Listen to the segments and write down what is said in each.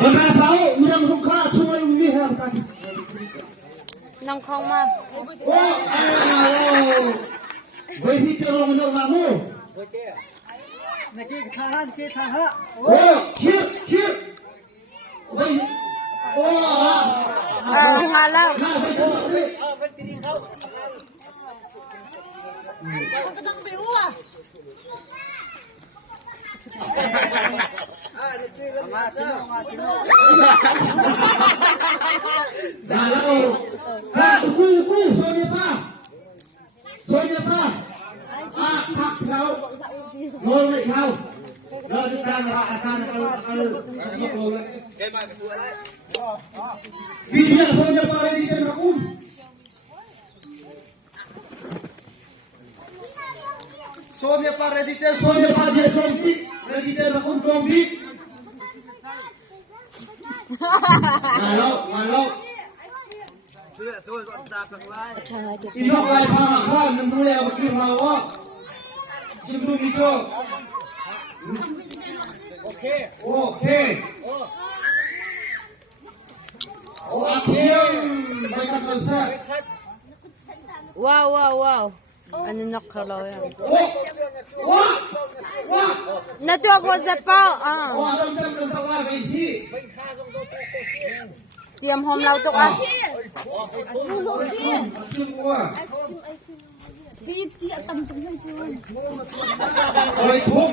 Berapa yang suka cuma ini kan? Nang không mà. Với thị trường nó là mua. Này kia thang ha. Kia. Với Ngalang. Bên tiền không. Soalnya apa? Hak kau, ngomong kau, kalau kita ngerasakan kalau dia soalnya apa lagi kan aku? Soalnya apa redite, soalnya apa dia konflik, redite aku konflik. Malau. Iyo kay pangakan ng mulai magkirawa. Sino dito? Okay. May katalsa. Wow. Ano nakalaw yan? Wah. Nato ako sa pao. Adam sa sawa hindi. Tiam hom lau tuk ah. Oi thum.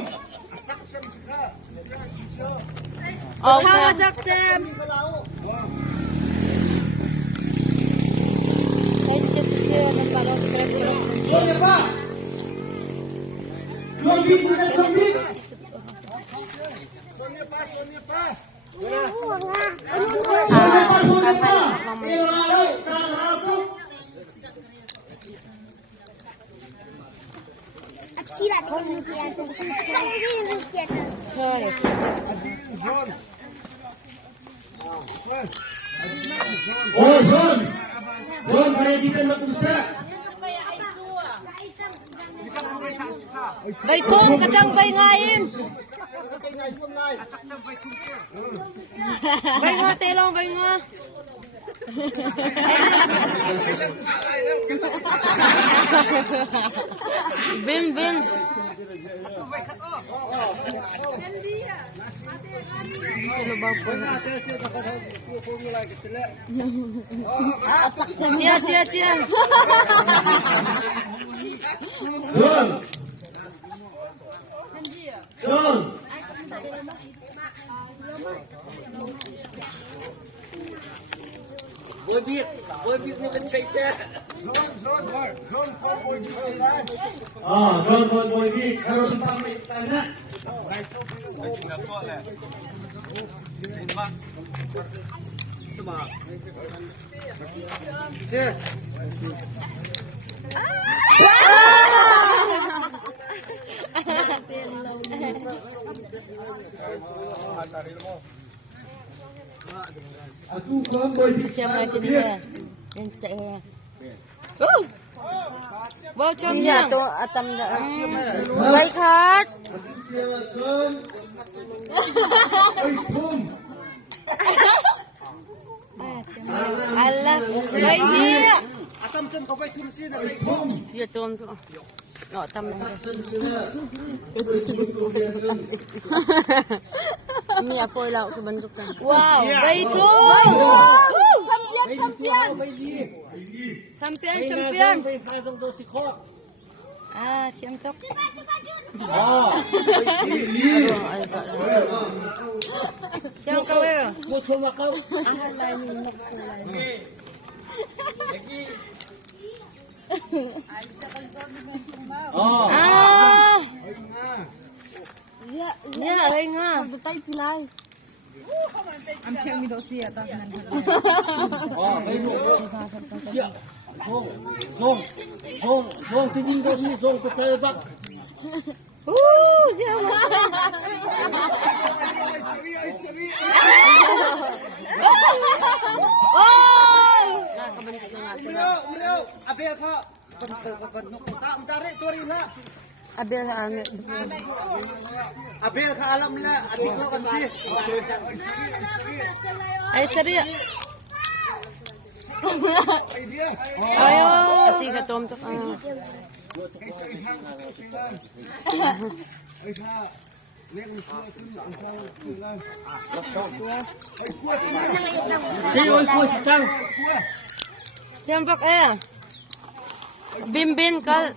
Thao chắc xem. Soalnya apa? Konflik. Soalnya apa? Zon pendidikan manusia. Bay thum kadang bay ngain. Bay nga telong bay nga. Bim. Cia. Zon. Bôi biết như bên chạy xe. Zon Zon ini kalau tempat tanya. Aku kan boy Xem này cái này. Nên chạy hè. Vô trong nhà tôi tâm đã. Bay khát. Allah, bay đi. Asam kau baik kursi nak. Dia tôm thôi. Ngọ tâm này. Mẹ phôi lậu cho bắn dụcกัน. Wow, bay thôi. Champion. Bay khai trong đôi xì khó. Chiếm tóc. Chào cậu ơi. Mua thôn mà không? Dạ, đây nga. Tay từ này. Am thiang mi do sia ta nan. Bay nụ. Zong thì nhìn đâu đi zong cái xe bắc. Dạ. Beliau, Abel kak. Bentuk bentuk tak mencari curi lah. Abel ano. Abel ka alam na, adik ko kan si. Ay, seriya. Ayo, ati ka tom to. Siyo ko si Chang. Siyempre Bimbin kal.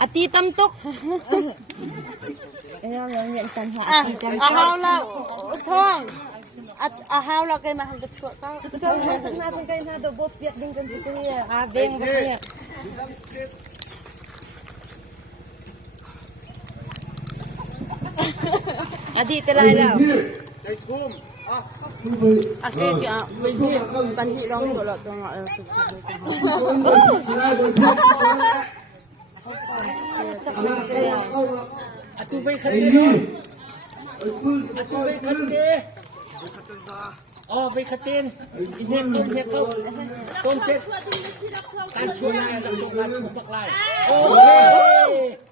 Ati tamtok. Ahaw la thong. At ahaw la kay mahanggat ko tao. natin kayo na do bot piat din kan situ ya. Abeng katanya. Adi telalaw. Dai kum. Aki panhi long to lo to nga. Atu bay khate. Atu bay khate. Oh, bay khatin. Ini tum he kau. Tum he. Tan chula yang tum lai. Okay.